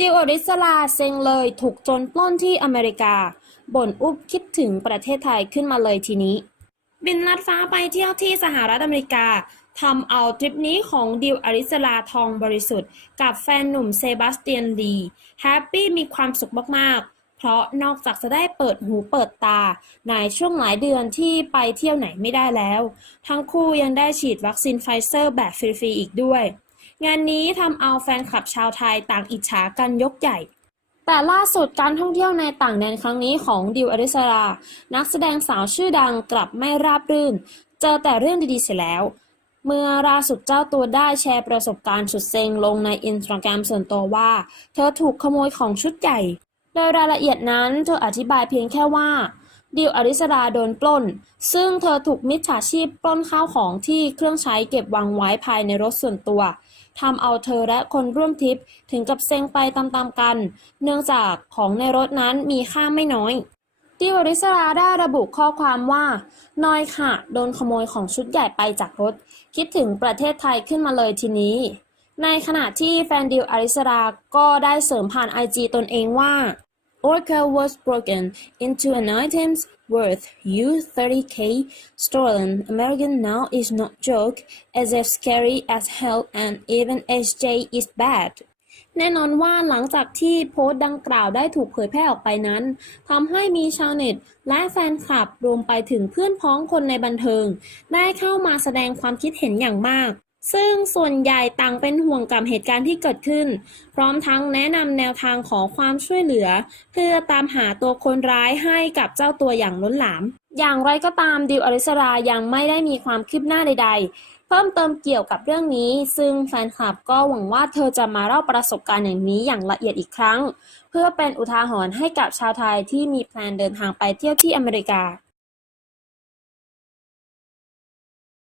ดิวอริสลาเซ็งเลยถูกโจรปล้นที่อเมริกา บ่นอุบคิดถึงประเทศไทยขึ้นมาเลยทีนี้ บินลัดฟ้าไปเที่ยวที่สหรัฐอเมริกาทำเอาทริปนี้ของดิวอริสลาทองบริสุทธิ์ กับแฟนหนุ่มเซบาสเตียนลีแฮปปี้มีความสุขมากๆ เพราะนอกจากจะได้เปิดหูเปิดตา ในช่วงหลายเดือนที่ไปเที่ยวไหนไม่ได้แล้ว ทั้งคู่ยังได้ฉีดวัคซีนไฟเซอร์แบบฟรีๆอีกด้วย งานนี้ทำเอาแฟนคลับชาวไทยต่างอิจฉากันยกใหญ่ แต่ล่าสุดการท่องเที่ยวในต่างแดนครั้งนี้ของดิวอริสรา นักแสดงสาวชื่อดังกลับไม่ราบรื่น เจอแต่เรื่องดีๆเสียแล้ว เมื่อล่าสุดเจ้าตัวได้แชร์ประสบการณ์สุดเซ็งลงในอินสตาแกรมส่วนตัวว่า เธอถูกขโมยของชุดใหญ่ โดยรายละเอียดนั้นเธออธิบายเพียงแค่ว่า ดิวอริสราโดนปล้น ซึ่งเธอถูกมิจฉาชีพปล้นข้าวของที่เครื่องใช้เก็บวางไว้ภายในรถส่วนตัวทำเอาเธอและคนร่วมทริปถึงกับเซ็งไปตามๆกัน เนื่องจากของในรถนั้นมีค่าไม่น้อยดิวอริสราได้ระบุข้อความว่าน้อยค่ะ โดนขโมยของชุดใหญ่ไปจากรถ คิดถึงประเทศไทยขึ้นมาเลยทีนี้ ในขณะที่แฟนดิวอริสราก็ได้เสริมผ่านไอจีตนเองว่า Orca was broken into an item's worth U30k stolen American now is not joke as if scary as hell and even SJ is bad แน่นอนว่าหลังจากที่โพสต์ดังกล่าวได้ถูกเผยแพร่ออกไปนั้นทำให้มีชาวเน็ต และแฟนคลับรวมไปถึงเพื่อนพ้องคนในบันเทิง ได้เข้ามาแสดงความคิดเห็นอย่างมาก ซึ่งส่วนใหญ่ต่างเป็นห่วงกับเหตุการณ์ที่เกิดขึ้น พร้อมทั้งแนะนำแนวทางขอความช่วยเหลือ เพื่อตามหาตัวคนร้ายให้กับเจ้าตัวอย่างล้นหลาม อย่างไรก็ตามดิวอริสรายังไม่ได้มีความคืบหน้าใด ๆ เพิ่มเติมเกี่ยวกับเรื่องนี้ ซึ่งแฟนคลับก็หวังว่าเธอจะมาเล่าประสบการณ์อย่างนี้อย่างละเอียดอีกครั้ง เพื่อเป็นอุทาหรณ์ให้กับชาวไทยที่มีแพลนเดินทางไปเที่ยวที่อเมริกา